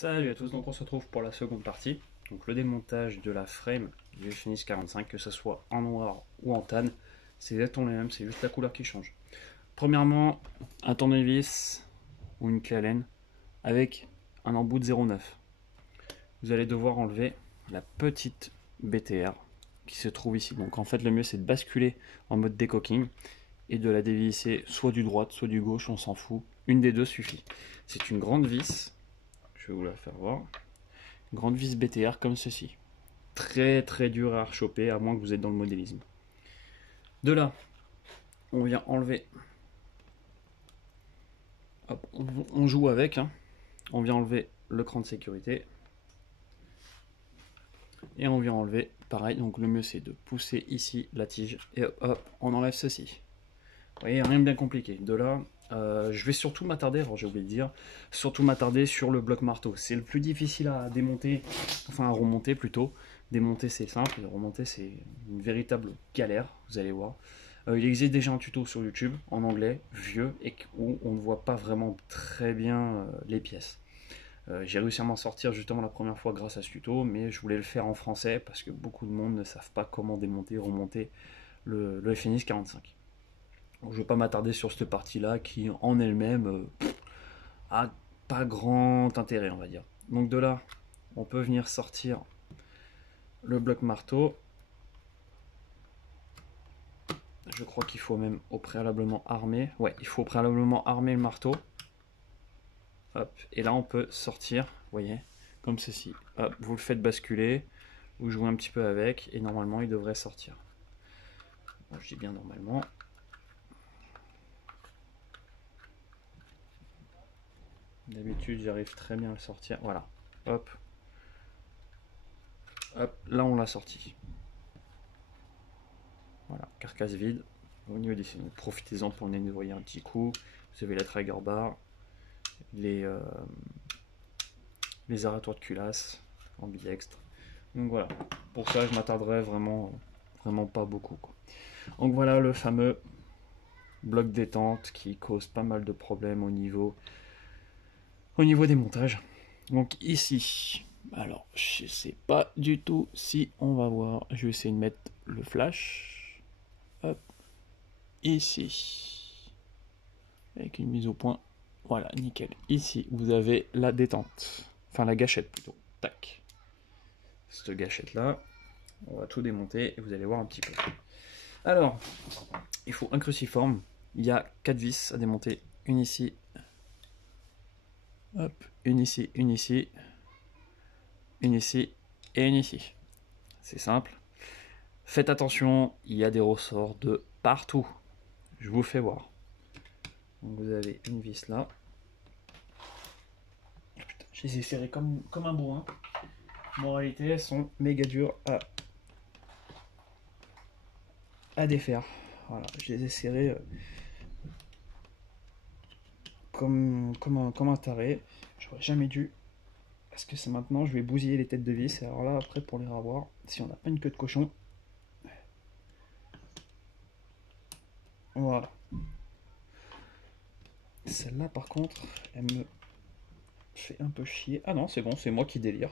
Salut à tous, donc on se retrouve pour la seconde partie. Donc le démontage de la frame du FNX 45, que ce soit en noir ou en tan, c'est exactement les mêmes, c'est juste la couleur qui change. Premièrement, un tournevis ou une clé Allen avec un embout de 0,9. Vous allez devoir enlever la petite BTR qui se trouve ici. Donc en fait le mieux c'est de basculer en mode décocking et de la dévisser soit du droite, soit du gauche, on s'en fout. Une des deux suffit. C'est une grande vis. Je vais vous la faire voir. Une grande vis BTR comme ceci. Très très dur à rechoper à moins que vous êtes dans le modélisme. De là, on vient enlever. Hop, on joue avec. Hein. On vient enlever le cran de sécurité. Et on vient enlever, pareil, donc le mieux c'est de pousser ici la tige. Et hop, on enlève ceci. Vous voyez, rien de bien compliqué. De là, je vais surtout m'attarder, alors j'ai oublié de dire, surtout m'attarder sur le bloc marteau. C'est le plus difficile à démonter, enfin à remonter plutôt. Démonter c'est simple, remonter c'est une véritable galère, vous allez voir. Il existe déjà un tuto sur YouTube, en anglais, vieux, et où on ne voit pas vraiment très bien les pièces. J'ai réussi à m'en sortir justement la première fois grâce à ce tuto, mais je voulais le faire en français parce que beaucoup de monde ne savent pas comment démonter et remonter le FNX 45. Donc, je ne vais pas m'attarder sur cette partie-là qui en elle-même a pas grand intérêt, on va dire. Donc de là, on peut venir sortir le bloc marteau. Je crois qu'il faut même au préalablement armer. Ouais, il faut préalablement armer le marteau. Hop, et là on peut sortir, vous voyez, comme ceci. Hop, vous le faites basculer, vous jouez un petit peu avec, et normalement il devrait sortir. Bon, je dis bien normalement. D'habitude j'arrive très bien à le sortir. Voilà. Hop. Hop, là on l'a sorti. Voilà, carcasse vide. Au niveau des signaux, profitez-en pour le nettoyer un petit coup. Vous avez la trigger bar, les arratoirs de culasse, ambidextre. Donc voilà, pour ça je m'attarderai vraiment pas beaucoup, quoi. Donc voilà le fameux bloc détente qui cause pas mal de problèmes au niveau des montages. Donc ici, alors je sais pas du tout si on va voir, je vais essayer de mettre le flash. Hop, ici, avec une mise au point, voilà, nickel. Ici vous avez la détente, enfin la gâchette plutôt, tac. Cette gâchette là, on va tout démonter et vous allez voir un petit peu. Alors, il faut un cruciforme, il y a 4 vis à démonter, une ici, hop, une ici, une ici, une ici et une ici. C'est simple. Faites attention, il y a des ressorts de partout. Je vous fais voir. Donc vous avez une vis là. Putain, je les ai serrées comme un bourrin. En réalité, elles sont méga dures à défaire. Voilà, je les ai serrées comme un taré. J'aurais jamais dû. Parce que c'est maintenant, je vais bousiller les têtes de vis. Et alors là, après, pour les revoir, si on n'a pas une queue de cochon. Voilà. Celle-là, par contre, elle me fait un peu chier. Ah non, c'est bon, c'est moi qui délire.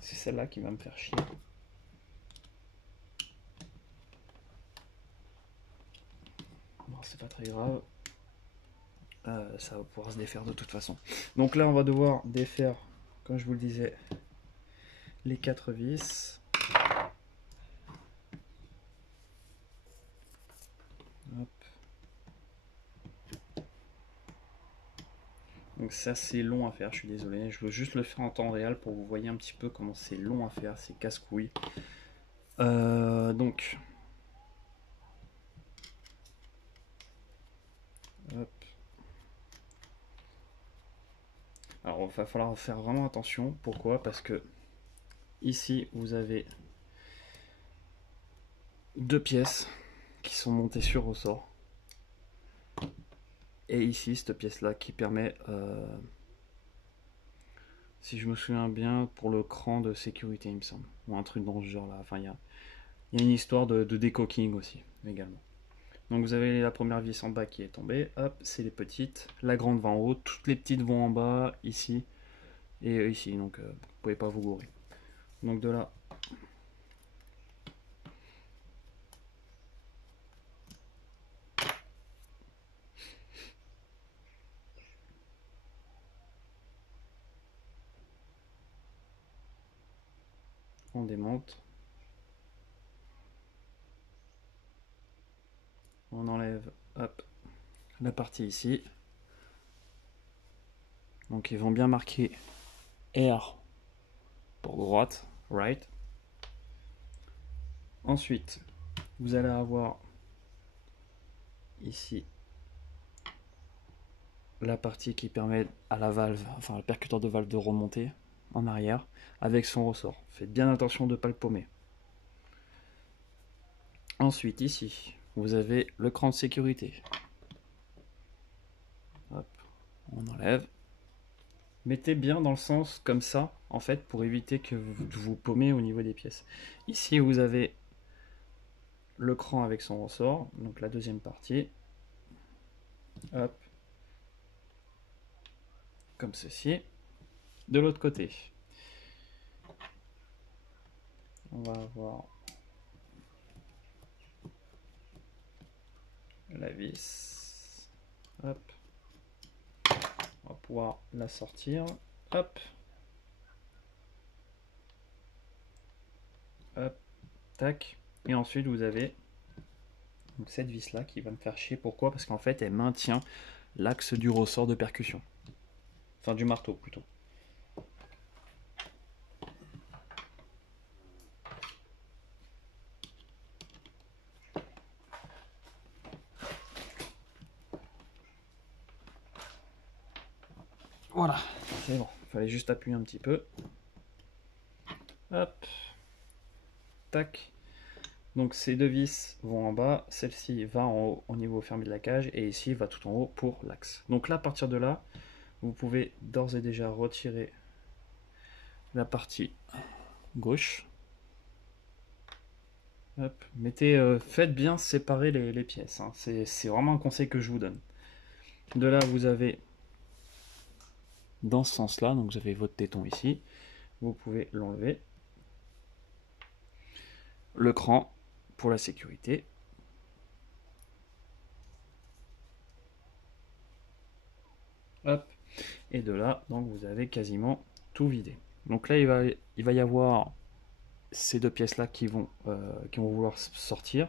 C'est celle-là qui va me faire chier. Bon, c'est pas très grave. Ça va pouvoir se défaire de toute façon. Donc là, on va devoir défaire, comme je vous le disais, les 4 vis. Hop. Donc ça, c'est long à faire, je suis désolé. Je veux juste le faire en temps réel pour que vous voyez un petit peu comment c'est long à faire, c'est casse-couille. Donc... Hop. Alors il va falloir faire vraiment attention. Pourquoi? Parce que ici vous avez 2 pièces qui sont montées sur ressort. Et ici cette pièce là qui permet, si je me souviens bien, pour le cran de sécurité il me semble. Ou un truc dans ce genre là. Enfin il y a une histoire de décocking aussi également. Donc vous avez la première vis en bas qui est tombée, hop, c'est les petites, la grande va en haut, toutes les petites vont en bas, ici, et ici, donc vous pouvez pas vous gourer. Donc de là, on démonte, on enlève, hop, la partie ici. Donc ils vont bien marquer R pour droite, right. Ensuite, vous allez avoir ici la partie qui permet à la valve, enfin le percuteur de valve de remonter en arrière avec son ressort. Faites bien attention de ne pas le paumer. Ensuite, ici, vous avez le cran de sécurité. Hop, on enlève. Mettez bien dans le sens comme ça, en fait, pour éviter que vous paumez au niveau des pièces. Ici, vous avez le cran avec son ressort, donc la deuxième partie. Hop, comme ceci. De l'autre côté, on va avoir la vis. Hop, on va pouvoir la sortir. Hop, hop, tac. Et ensuite, vous avez donc cette vis là qui va me faire chier. Pourquoi? Parce qu'en fait, elle maintient l'axe du ressort de percussion. Enfin, du marteau plutôt. Voilà, c'est bon. Il fallait juste appuyer un petit peu. Hop. Tac. Donc ces deux vis vont en bas, celle-ci va en haut au niveau fermé de la cage, et ici va tout en haut pour l'axe. Donc là, à partir de là, vous pouvez d'ores et déjà retirer la partie gauche. Hop. Mettez, faites bien séparer les pièces, hein. C'est vraiment un conseil que je vous donne. De là, vous avez dans ce sens-là, donc vous avez votre téton ici, vous pouvez l'enlever. Le cran pour la sécurité. Hop. Et de là, donc vous avez quasiment tout vidé. Donc là, il va y avoir ces deux pièces-là qui vont vouloir sortir.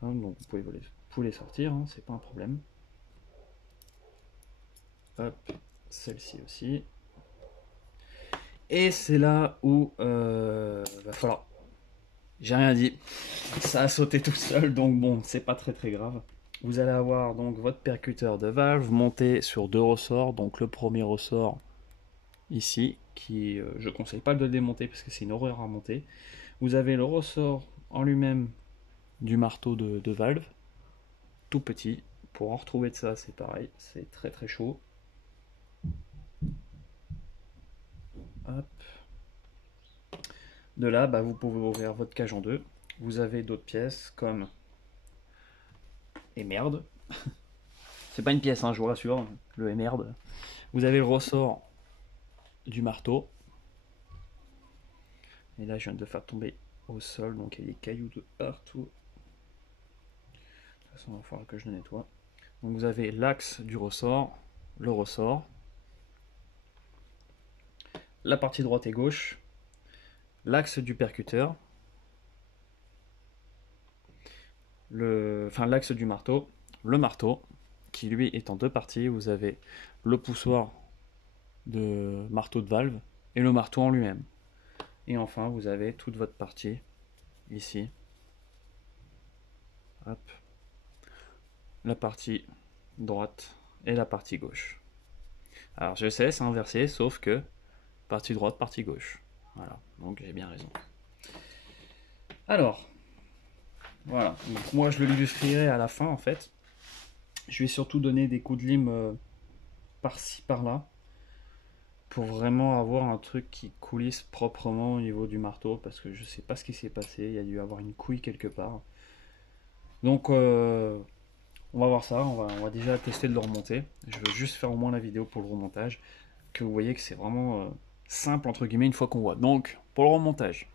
Hein, donc vous pouvez les sortir, hein, c'est pas un problème. Hop, celle-ci aussi. Et c'est là où va falloir. J'ai rien dit. Ça a sauté tout seul, donc bon, c'est pas très grave. Vous allez avoir donc votre percuteur de valve monté sur deux ressorts. Donc le premier ressort ici, qui je conseille pas de le démonter parce que c'est une horreur à monter. Vous avez le ressort en lui-même du marteau de valve, tout petit. Pour en retrouver de ça, c'est pareil, c'est très chaud. Hop. De là, bah, vous pouvez ouvrir votre cage en deux. Vous avez d'autres pièces comme... Et merde. C'est pas une pièce, hein, je vous rassure. Le et merde. Vous avez le ressort du marteau. Et là, je viens de le faire tomber au sol, donc il y a des cailloux de partout. De toute façon, il va falloir que je le nettoie. Donc vous avez l'axe du ressort, le ressort, la partie droite et gauche, l'axe du percuteur, l'axe du marteau, le marteau, qui lui est en deux parties. Vous avez le poussoir de marteau de valve et le marteau en lui-même. Et enfin, vous avez toute votre partie ici. Hop. La partie droite et la partie gauche. Alors je sais, c'est inversé, sauf que partie droite, partie gauche. Voilà, donc j'ai bien raison. Alors, voilà. Donc, moi je l'illustrerai à la fin en fait. Je vais surtout donner des coups de lime par-ci, par-là, pour vraiment avoir un truc qui coulisse proprement au niveau du marteau, parce que je sais pas ce qui s'est passé, il y a dû avoir une couille quelque part. Donc on va voir ça, on va déjà tester de le remonter. Je veux juste faire au moins la vidéo pour le remontage. que vous voyez que c'est vraiment simple entre guillemets une fois qu'on voit. Donc pour le remontage,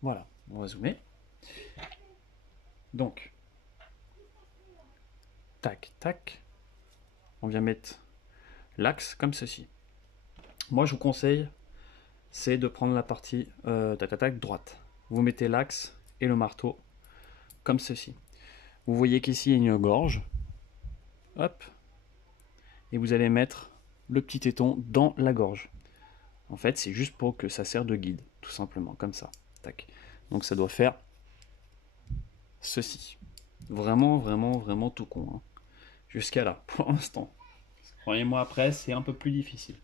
voilà, on va zoomer. Donc, tac, tac, on vient mettre l'axe comme ceci. Moi, je vous conseille, c'est de prendre la partie tac, tac, tac, droite. Vous mettez l'axe et le marteau comme ceci. Vous voyez qu'ici, il y a une gorge. Hop. Et vous allez mettre le petit téton dans la gorge. En fait, c'est juste pour que ça sert de guide, tout simplement, comme ça. Tac. Donc, ça doit faire ceci. Vraiment, vraiment, vraiment tout con. Hein. Jusqu'à là, pour l'instant. Croyez-moi, après, c'est un peu plus difficile.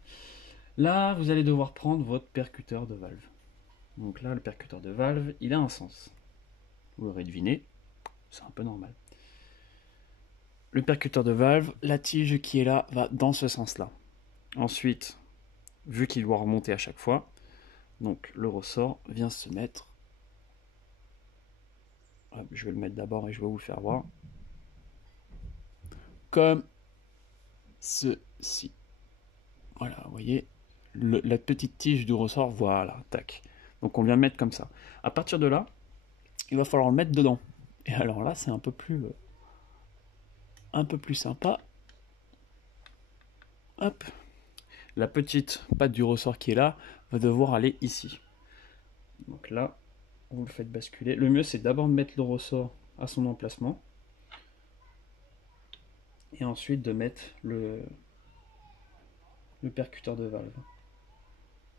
Là, vous allez devoir prendre votre percuteur de valve. Donc là, le percuteur de valve, il a un sens. Vous l'aurez deviné, c'est un peu normal. Le percuteur de valve, la tige qui est là va dans ce sens-là. Ensuite, vu qu'il doit remonter à chaque fois, donc le ressort vient se mettre. Hop, je vais le mettre d'abord et je vais vous le faire voir. Comme ceci. Voilà, vous voyez, la petite tige du ressort, voilà, tac. Donc on vient le mettre comme ça. À partir de là, il va falloir le mettre dedans. Et alors là, c'est un peu plus sympa. Hop. La petite patte du ressort qui est là va devoir aller ici. Donc là, vous le faites basculer. Le mieux, c'est d'abord de mettre le ressort à son emplacement. Et ensuite de mettre le percuteur de valve.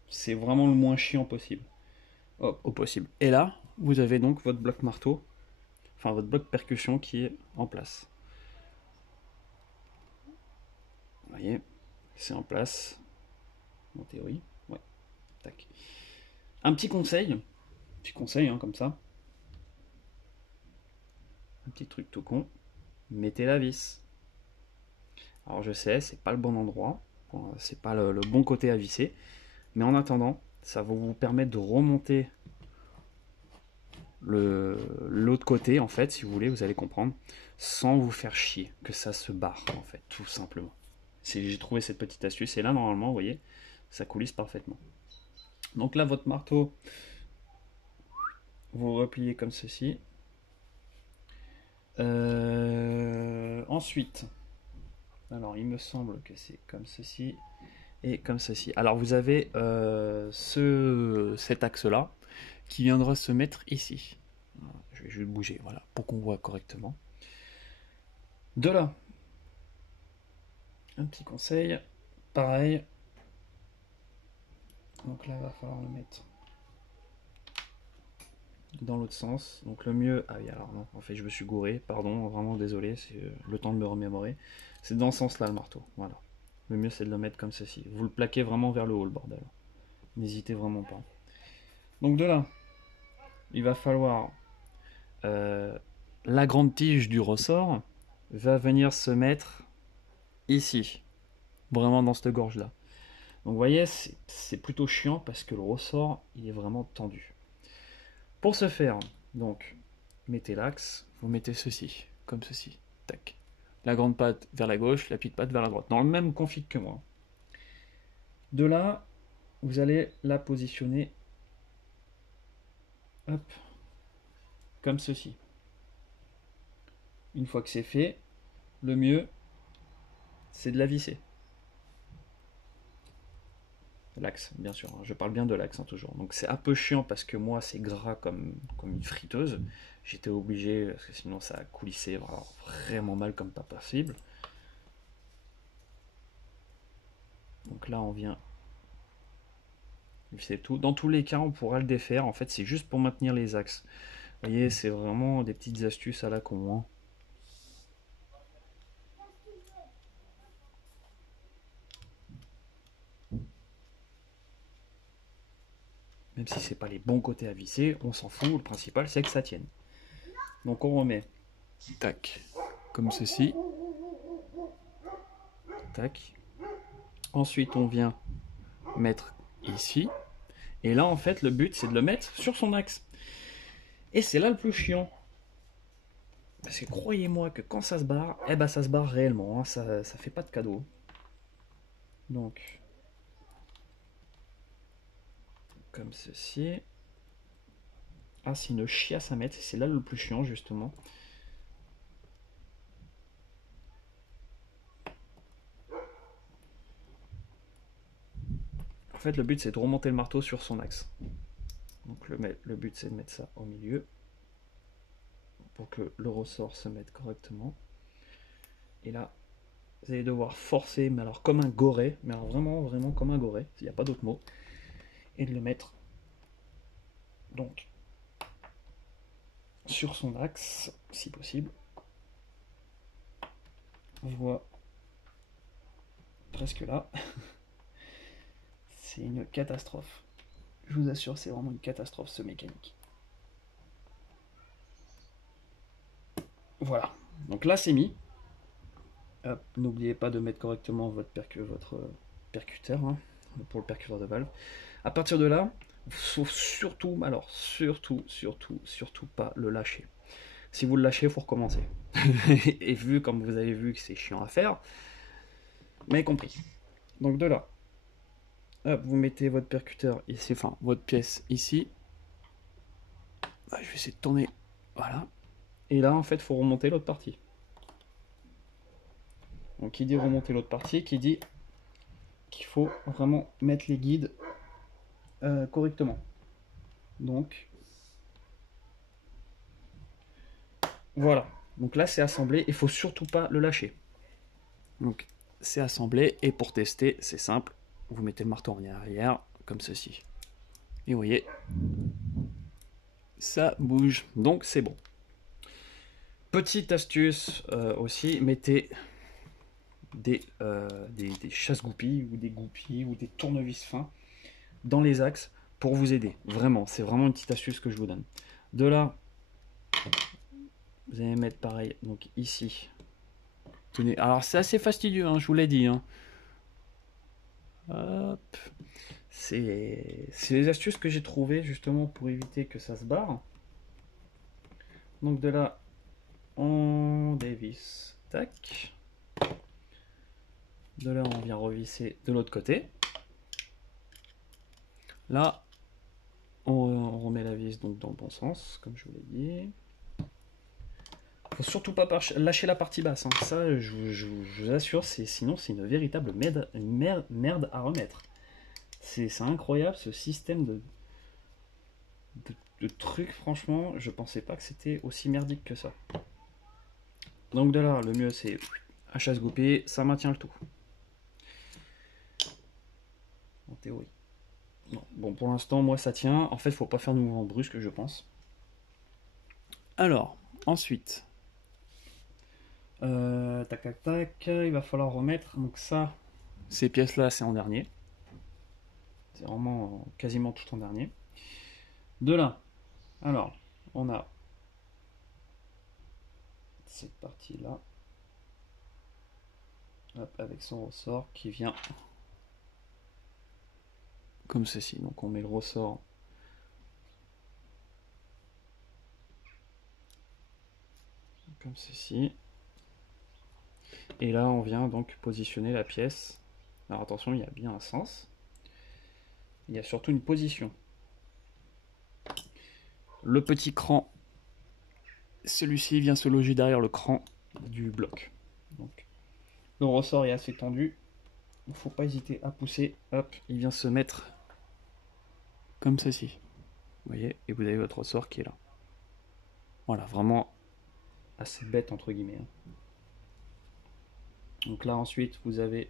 C'est vraiment le moins chiant possible. Au possible. Et là, vous avez donc votre bloc marteau, enfin votre bloc percussion qui est en place. Vous voyez, c'est en place. En théorie, ouais. Tac. Un petit conseil hein, comme ça. Un petit truc tout con. Mettez la vis. Alors je sais, c'est pas le bon endroit, c'est pas le bon côté à visser, mais en attendant, ça va vous permettre de remonter l'autre côté, en fait, si vous voulez, vous allez comprendre, sans vous faire chier, que ça se barre, en fait, tout simplement. J'ai trouvé cette petite astuce, et là, normalement, vous voyez, ça coulisse parfaitement. Donc là, votre marteau, vous repliez comme ceci. Ensuite, alors il me semble que c'est comme ceci et comme ceci. Alors vous avez cet axe-là qui viendra se mettre ici. Je vais juste bouger, voilà, pour qu'on voit correctement. De là, un petit conseil, pareil. Donc là, il va falloir le mettre dans l'autre sens. Donc le mieux, ah oui, alors non, en fait je me suis gouré, pardon, vraiment désolé, c'est le temps de me remémorer. C'est dans ce sens-là le marteau, voilà. Le mieux c'est de le mettre comme ceci. Vous le plaquez vraiment vers le haut, le bordel. N'hésitez vraiment pas. Donc de là, il va falloir la grande tige du ressort va venir se mettre ici, vraiment dans cette gorge là. Donc vous voyez, c'est plutôt chiant parce que le ressort il est vraiment tendu. Pour ce faire, donc mettez l'axe, vous mettez ceci, comme ceci, tac. La grande patte vers la gauche, la petite patte vers la droite, dans le même config que moi. De là, vous allez la positionner, hop, comme ceci. Une fois que c'est fait, le mieux, c'est de la visser. L'axe, bien sûr, hein. Je parle bien de l'axe hein, toujours. Donc c'est un peu chiant parce que moi c'est gras comme une friteuse. J'étais obligé, parce que sinon ça a coulissé vraiment mal comme pas possible. Donc là on vient visser tout. Dans tous les cas on pourra le défaire. En fait c'est juste pour maintenir les axes. Vous voyez, c'est vraiment des petites astuces à la con. Hein. Même si c'est pas les bons côtés à visser, on s'en fout, le principal c'est que ça tienne. Donc on remet, tac, comme ceci, tac. Ensuite on vient mettre ici, et là en fait le but c'est de le mettre sur son axe. Et c'est là le plus chiant. Parce que croyez-moi que quand ça se barre, eh ben ça se barre réellement, hein, ça fait pas de cadeau. Donc, comme ceci. Ah, c'est une chiasse à mettre, c'est là le plus chiant justement. En fait, le but c'est de remonter le marteau sur son axe. Donc le but c'est de mettre ça au milieu pour que le ressort se mette correctement. Et là, vous allez devoir forcer, mais alors comme un goret, mais alors vraiment, vraiment comme un goret, il n'y a pas d'autre mot, et de le mettre donc sur son axe, si possible. On voit presque là. C'est une catastrophe. Je vous assure, c'est vraiment une catastrophe ce mécanique. Voilà. Donc là, c'est mis. N'oubliez pas de mettre correctement votre percuteur hein, pour le percuteur de valve. À partir de là, sauf surtout, alors surtout pas le lâcher. Si vous le lâchez, il faut recommencer. Et vu comme vous avez vu que c'est chiant à faire, mais compris. Donc de là, hop, vous mettez votre percuteur ici, enfin votre pièce ici. Je vais essayer de tourner, voilà. Et là, en fait, il faut remonter l'autre partie. Donc qui dit remonter l'autre partie, qui dit qu'il faut vraiment mettre les guides correctement. Donc voilà. Donc là c'est assemblé, il faut surtout pas le lâcher. Donc c'est assemblé et pour tester c'est simple, vous mettez le marteau en arrière comme ceci. Et vous voyez, ça bouge, donc c'est bon. Petite astuce aussi, mettez des chasse-goupilles ou des goupilles ou des tournevis fins dans les axes pour vous aider. Vraiment, c'est vraiment une petite astuce que je vous donne. De là, vous allez mettre pareil, donc ici. Tenez, alors c'est assez fastidieux, hein, je vous l'ai dit. Hein. Hop. C'est les astuces que j'ai trouvées justement pour éviter que ça se barre. Donc de là, on dévisse, tac. De là, on vient revisser de l'autre côté. Là, on remet la vis donc dans le bon sens, comme je vous l'ai dit. Faut surtout pas lâcher la partie basse. Hein. Ça, je vous assure, sinon c'est une véritable merde à remettre. C'est incroyable ce système de trucs. Franchement, je pensais pas que c'était aussi merdique que ça. Donc de là, le mieux c'est à chasse-goupille, ça maintient le tout. En théorie. Non. Bon, pour l'instant, moi ça tient. En fait, faut pas faire de mouvement brusque, je pense. Alors, ensuite, tac tac tac, il va falloir remettre. Donc ça, ces pièces-là, c'est en dernier. C'est vraiment quasiment tout en dernier. De là, alors, on a cette partie-là, avec son ressort qui vient comme ceci. Donc on met le ressort comme ceci. Et là, on vient donc positionner la pièce. Alors attention, il y a bien un sens. Il y a surtout une position. Le petit cran, celui-ci vient se loger derrière le cran du bloc. Donc, le ressort est assez tendu. Il ne faut pas hésiter à pousser. Hop, il vient se mettre comme ceci. Vous voyez, et vous avez votre ressort qui est là. Voilà, vraiment assez bête entre guillemets. Donc là ensuite vous avez,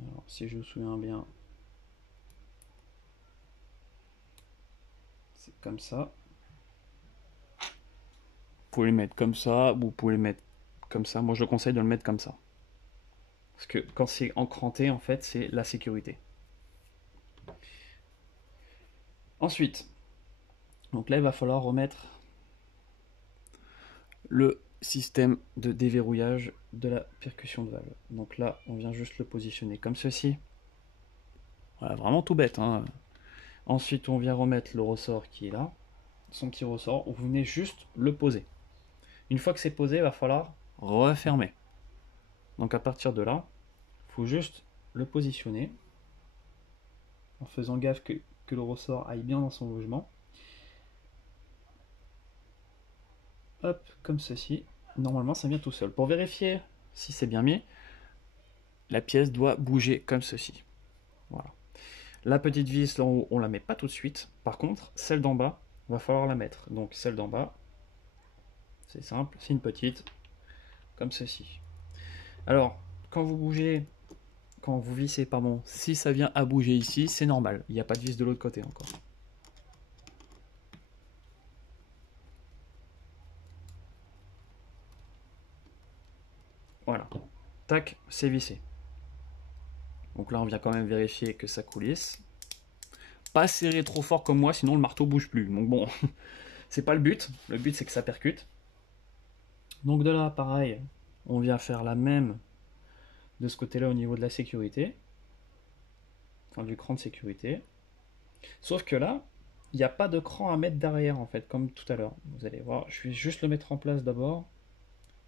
alors si je me souviens bien, c'est comme ça. Vous pouvez le mettre comme ça, vous pouvez le mettre comme ça. Moi je conseille de le mettre comme ça. Parce que quand c'est encranté, en fait, c'est la sécurité. Ensuite, donc là il va falloir remettre le système de déverrouillage de la percussion de valve. Donc là, on vient juste le positionner comme ceci. Voilà, vraiment tout bête. Hein. Ensuite, on vient remettre le ressort qui est là. son petit ressort, vous venez juste le poser. Une fois que c'est posé, il va falloir refermer. Donc à partir de là, il faut juste le positionner en faisant gaffe que le ressort aille bien dans son logement. Hop, comme ceci. Normalement, ça vient tout seul. Pour vérifier si c'est bien mis, la pièce doit bouger comme ceci. Voilà. La petite vis, là en haut, on la met pas tout de suite. Par contre, celle d'en bas, va falloir la mettre. Donc celle d'en bas, c'est simple, c'est une petite, comme ceci. Alors, quand vous bougez, quand vous vissez, pardon, si ça vient à bouger ici, c'est normal. Il n'y a pas de vis de l'autre côté encore. Voilà. Tac, c'est vissé. Donc là, on vient quand même vérifier que ça coulisse. Pas serré trop fort comme moi, sinon le marteau bouge plus. Donc bon, c'est pas le but. Le but, c'est que ça percute. Donc de là, pareil, on vient faire la même de ce côté-là au niveau de la sécurité. Enfin, du cran de sécurité. Sauf que là, il n'y a pas de cran à mettre derrière, en fait, comme tout à l'heure. Vous allez voir, je vais juste le mettre en place d'abord.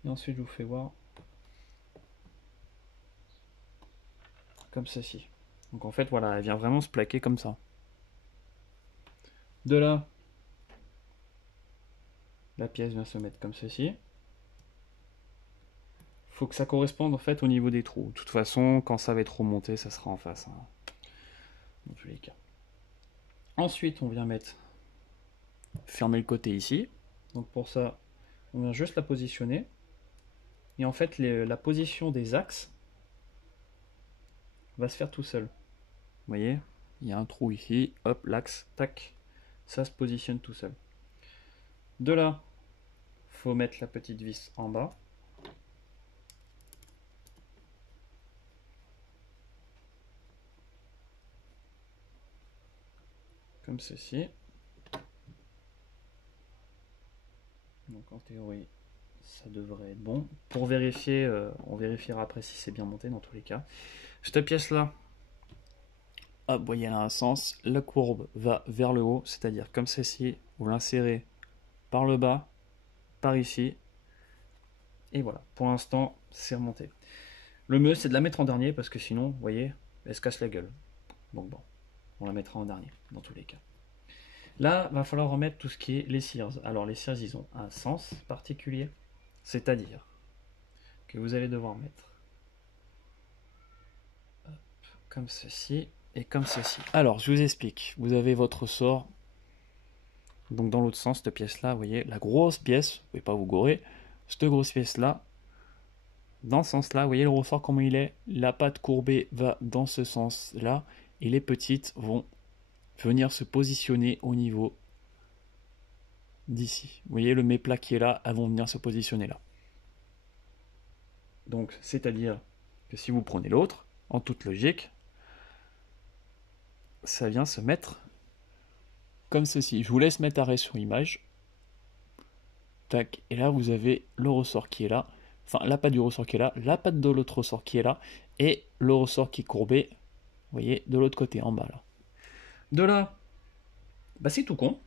Et ensuite, je vous fais voir. Comme ceci. Donc en fait, voilà, elle vient vraiment se plaquer comme ça. De là, la pièce vient se mettre comme ceci. Il faut que ça corresponde en fait au niveau des trous. De toute façon, quand ça va être remonté, ça sera en face. Hein, dans tous les cas. Ensuite, on vient mettre fermer le côté ici. Donc pour ça, on vient juste la positionner. Et en fait, la position des axes va se faire tout seul. Vous voyez, il y a un trou ici. Hop, l'axe, tac. Ça se positionne tout seul. De là, faut mettre la petite vis en bas. Comme ceci. Donc en théorie, ça devrait être bon. Pour vérifier, on vérifiera après si c'est bien monté dans tous les cas. Cette pièce-là, hop, vous voyez, elle a un sens. La courbe va vers le haut, c'est-à-dire comme ceci, vous l'insérez par le bas, par ici. Et voilà, pour l'instant, c'est remonté. Le mieux, c'est de la mettre en dernier, parce que sinon, vous voyez, elle se casse la gueule. Donc bon, on la mettra en dernier, dans tous les cas. Là, il va falloir remettre tout ce qui est les cires. Alors les cires, ils ont un sens particulier, c'est-à-dire que vous allez devoir mettre comme ceci et comme ceci. Alors, je vous explique. Vous avez votre ressort, donc dans l'autre sens, cette pièce-là, vous voyez, la grosse pièce, vous ne pouvez pas vous gourer, cette grosse pièce-là, dans ce sens-là, vous voyez le ressort comment il est, la patte courbée va dans ce sens-là, et les petites vont venir se positionner au niveau d'ici. Vous voyez le méplat qui est là, elles vont venir se positionner là. Donc, c'est-à-dire que si vous prenez l'autre, en toute logique, ça vient se mettre comme ceci. Je vous laisse mettre arrêt sur image. Tac, et là vous avez le ressort qui est là, enfin la patte du ressort qui est là, la patte de l'autre ressort qui est là, et le ressort qui est courbé, vous voyez, de l'autre côté, en bas là. De là, bah c'est tout con.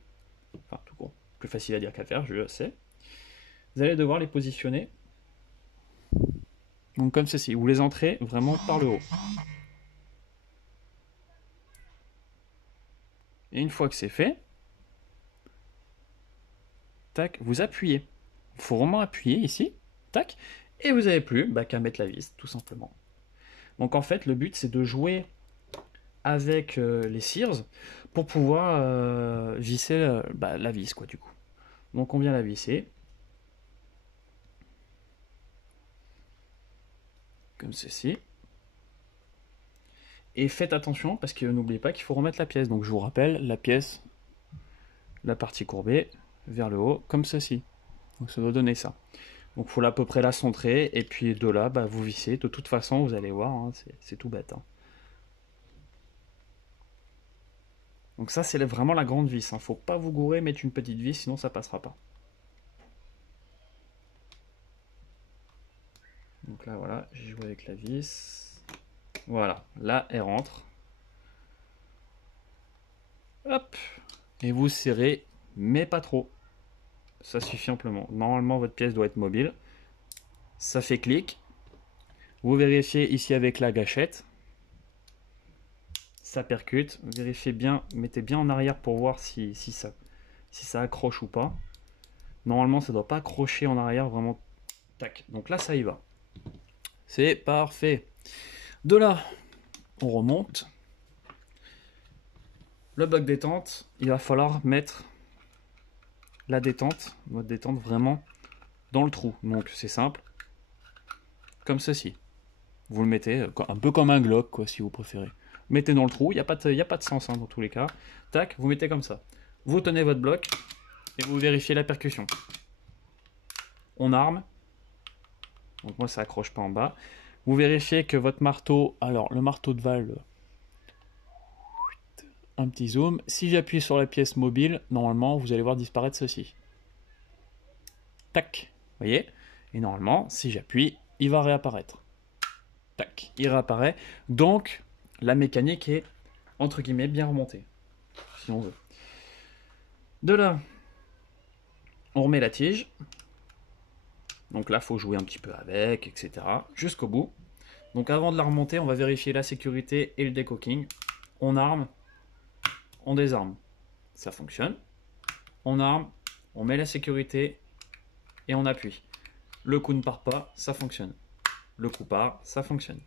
Enfin, tout con. Plus facile à dire qu'à faire, je sais. Vous allez devoir les positionner. Donc comme ceci. Vous les entrez vraiment par le haut. Et une fois que c'est fait, tac, vous appuyez. Il faut vraiment appuyer ici. Tac. Et vous n'avez plus qu'à mettre la vis, tout simplement. Donc en fait, le but, c'est de jouer avec les cires pour pouvoir visser la vis, quoi, du coup. Donc on vient la visser. Comme ceci. Et faites attention, parce que n'oubliez pas qu'il faut remettre la pièce. Donc je vous rappelle, la pièce, la partie courbée, vers le haut, comme ceci. Donc ça doit donner ça. Donc il faut à peu près la centrer, et puis de là, vous vissez. De toute façon, vous allez voir, hein, c'est tout bête. Hein. Donc ça, c'est vraiment la grande vis. Hein. Faut pas vous gourer, mettre une petite vis, sinon ça passera pas. Donc là, voilà, j'ai joué avec la vis. Voilà, là, elle rentre. Hop. Et vous serrez mais pas trop. Ça suffit amplement. Normalement, votre pièce doit être mobile. Ça fait clic. Vous vérifiez ici avec la gâchette. Ça percute. Vérifiez bien, mettez bien en arrière pour voir si ça accroche ou pas. Normalement, ça ne doit pas accrocher en arrière, vraiment. Tac. Donc là, ça y va. C'est parfait. De là, on remonte. Le bloc détente, il va falloir mettre la détente, votre détente vraiment dans le trou. Donc c'est simple, comme ceci. Vous le mettez un peu comme un Glock, quoi, si vous préférez. Mettez dans le trou, il n'y a pas de sens hein, dans tous les cas. Tac, vous mettez comme ça. Vous tenez votre bloc et vous vérifiez la percussion. On arme. Donc moi ça accroche pas en bas. Vous vérifiez que votre marteau, alors le marteau de valve, un petit zoom. Si j'appuie sur la pièce mobile, normalement vous allez voir disparaître ceci. Tac, vous voyez? Et normalement, si j'appuie, il va réapparaître. Tac, il réapparaît. Donc la mécanique est entre guillemets bien remontée, si on veut. De là, on remet la tige. Donc là, il faut jouer un petit peu avec, etc. Jusqu'au bout. Donc avant de la remonter, on va vérifier la sécurité et le décocking. On arme, on désarme. Ça fonctionne. On arme, on met la sécurité et on appuie. Le coup ne part pas, ça fonctionne. Le coup part, ça fonctionne.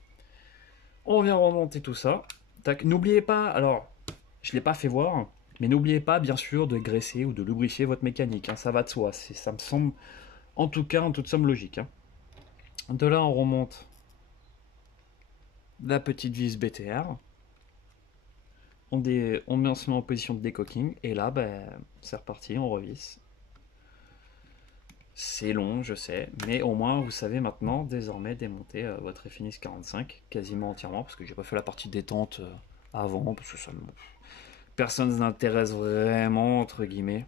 On vient remonter tout ça. N'oubliez pas, alors, je ne l'ai pas fait voir, mais n'oubliez pas, bien sûr, de graisser ou de lubrifier votre mécanique. Hein, ça va de soi. Ça me semble, en tout cas, en toute somme logique. Hein. De là, on remonte la petite vis BTR. On met en position de décocking. Et là, ben, c'est reparti, on revisse. C'est long, je sais, mais au moins vous savez maintenant désormais démonter votre Refinis 45 quasiment entièrement, parce que j'ai pas fait la partie détente avant, parce que ça personne n'intéresse vraiment, entre guillemets.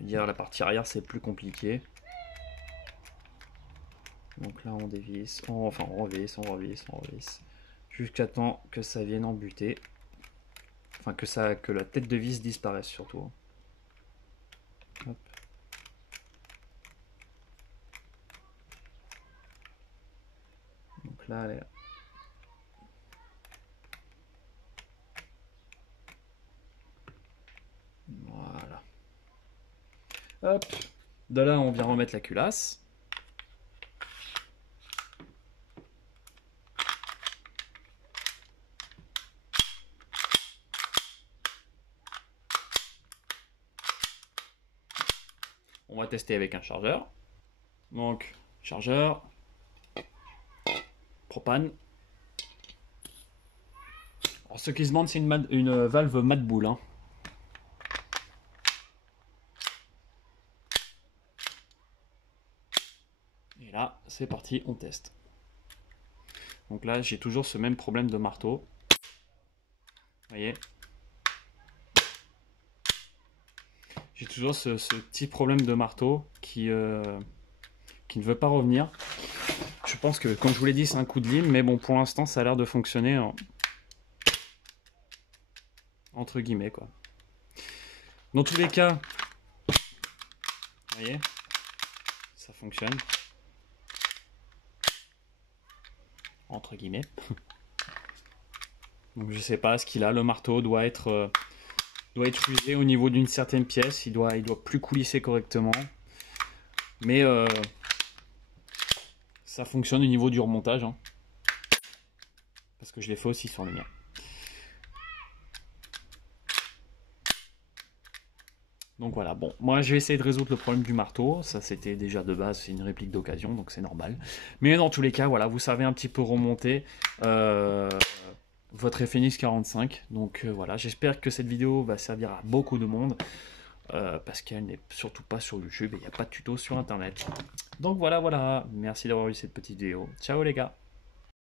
Dire la partie arrière c'est plus compliqué. Donc là on dévisse, on revisse, jusqu'à temps que ça vienne en butée. Enfin que la tête de vis disparaisse surtout. Hop. Donc là, elle est... Voilà. Hop. De là, on vient remettre la culasse. On va tester avec un chargeur. Donc, chargeur, propane. Alors, ce qui se demande, c'est une valve mat boule. Hein. Et là, c'est parti, on teste. Donc là, j'ai toujours ce même problème de marteau. Vous voyez? J'ai toujours ce petit problème de marteau qui ne veut pas revenir. Je pense que, comme je vous l'ai dit, c'est un coup de lime, mais bon, pour l'instant, ça a l'air de fonctionner entre guillemets, quoi. Dans tous les cas, vous voyez, ça fonctionne. Entre guillemets. Donc je sais pas ce qu'il a. Le marteau doit être usé au niveau d'une certaine pièce. Il doit plus coulisser correctement. Mais ça fonctionne au niveau du remontage. Hein. Parce que je l'ai fait aussi sur le mien. Donc voilà, bon, moi je vais essayer de résoudre le problème du marteau, ça c'était déjà de base, c'est une réplique d'occasion, donc c'est normal. Mais dans tous les cas, voilà, vous savez un petit peu remonter votre Refinis 45, donc voilà, j'espère que cette vidéo va servir à beaucoup de monde, parce qu'elle n'est surtout pas sur YouTube, et il n'y a pas de tuto sur Internet. Donc voilà, merci d'avoir vu cette petite vidéo, ciao les gars.